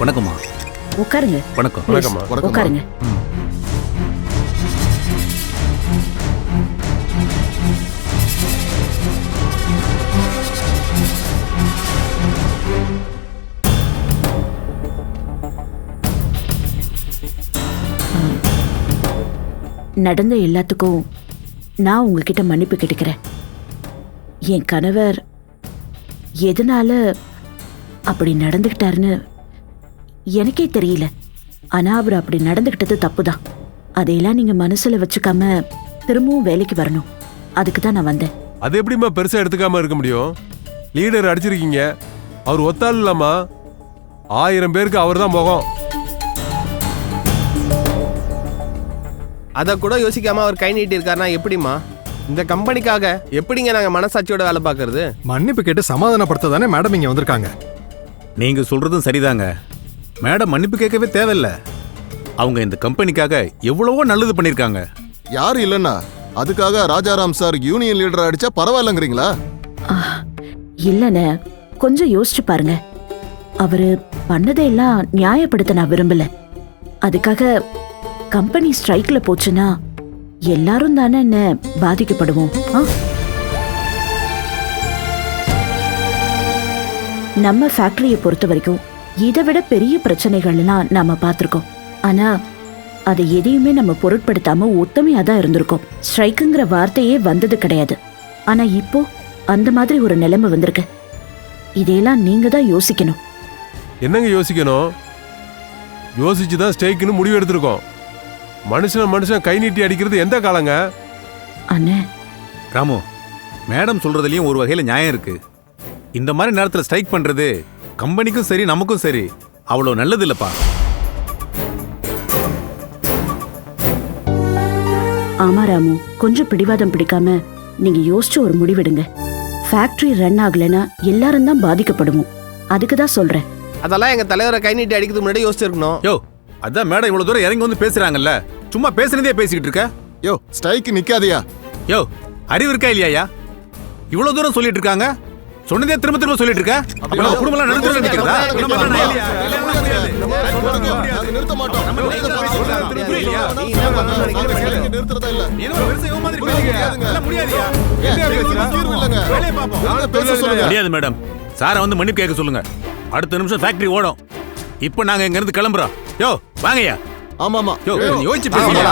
வணக்கம்மா. உட்காருங்க. வணக்கம். வணக்கம்மா. உட்காருங்க. நடந்த எல்லாத்துக்கும் நான் உங்ககிட்ட மன்னிப்பு கேட்டுக்கிறேன். என் கணவர் எதனால அப்படி நடந்துக்கிட்டாருன்னு எனக்கே தெரியல. ஆனா அவர் அப்படி நடந்துக்கிட்டது தப்பு தான் அதையெல்லாம் நீங்க மனசுல வச்சுக்காம திரும்பவும் வேலைக்கு வரணும். அதுக்கு தான் நான் வந்தேன். அது எப்படிம்மா பெருசா எடுத்துக்காம இருக்க முடியும்? லீடர் அடிச்சிருக்கீங்க. அவர் ஒத்தாள் இல்லாமா ஆயிரம் பேருக்கு அவர் தான் முகம். அதை கூட யோசிக்காம அவர் கை நீட்டி இருக்காருன்னா எப்படிம்மா? இந்த கம்பெனிக்காக எப்படிங்க நாங்க மனசாட்சியோட வேலை பார்க்கறது? மன்னிப்பு கேட்டு சமாதானப்படுத்த தானே மேடம் இங்க வந்திருக்காங்க. நீங்க சொல்றதும் சரிதாங்க. மேடம் மன்னிப்பு கேட்கவே தேவையில்ல. அவங்க இந்த கம்பெனிக்காக எவ்வளவோ நல்லது பண்ணிருக்காங்க யாரு இல்லைன்னா அதுக்காக ராஜாராம் சார் யூனியன் லீடர் அடிச்சா பரவாயில்லங்கிறீங்களா? இல்லைண்ணே. கொஞ்சம் யோசிச்சு பாருங்க. அவரு பண்ணதையெல்லாம் நியாயப்படுத்த நான் விரும்பல. அதுக்காக கம்பெனி ஸ்ட்ரைக்ல போச்சுன்னா எல்லாரும் தானே என்ன பாதிக்கப்படுவோம். ஆ? நம்ம ஃபேக்டரியை பொறுத்த வரைக்கும் இதை விட பெரிய பிரச்சனைகள்லாம் நாம பார்த்திருக்கோம். ஆனா அதை எதையுமே நம்ம பொருட்படுத்தாம ஒத்துமையா தான் இருந்திருக்கோம். ஸ்ட்ரைக்குங்கிற வார்த்தையே வந்தது கிடையாது. ஆனா இப்போ அந்த மாதிரி ஒரு நிலைமை வந்திருக்கு. இதையெல்லாம் நீங்க தான் யோசிக்கணும். என்னங்க யோசிக்கணும்? யோசிச்சு தான் ஸ்டேக்குன்னு முடிவு எடுத்திருக்கோம். மனுஷன மனுஷன் கை நீட்டி அடிக்கிறது எந்த காலங்க? அண்ணே. ராமு மேடம் சொல்றதுலயும் ஒரு வகையில நியாயம் இருக்கு. இந்த மாதிரி நேரத்துல ஸ்ட்ரைக் பண்றது கம்பெனிக்கும் சரி நமக்கும் சரி. அவ்வளோ நல்லது இல்லப்பா ஆமா ராமு கொஞ்சம் பிடிவாதம் பிடிக்காம நீங்க யோசிச்சு ஒரு முடிவெடுங்க. ஃபேக்டரி ரன் ஆகலைன்னா எல்லாரும் தான் பாதிக்கப்படுவோம். அதுக்கு தான் சொல்றேன். அதெல்லாம் எங்க தலைவரை கை நீட்டி அடிக்கிறதுக்கு முன்னாடி யோசிச்சிருக்கணும். யோ அதான் மேடம் இவ்வளவு தூரம் இறங்கி வந்து பேசுறாங்கல்ல. சும்மா பேசுனதே பேசிக்கிட்டு இருக்க? யோ ஸ்ட்ரைக் நிக்காதயா? யோ அறிவு இருக்கா இல்லையா இவ்வளவு தூரம் சொல்லிட்டு இருக்காங்க? சொன்னதே திரும்ப திரும்ப சொல்லிட்டு இருக்க குடும்பம் நடந்து நிக்கிறதா நிறுத்த மாட்டோம். முடியாது மேடம். சாரை வந்து மன்னிப்பு கேட்க சொல்லுங்க. அடுத்த நிமிஷம் ஃபேக்டரி ஓடும். இப்போ நாங்க இங்க இருந்து கிளம்புறோம். யோ வாங்கய்யா. ஆமாமா. யோ யோசிச்சு பேசுங்க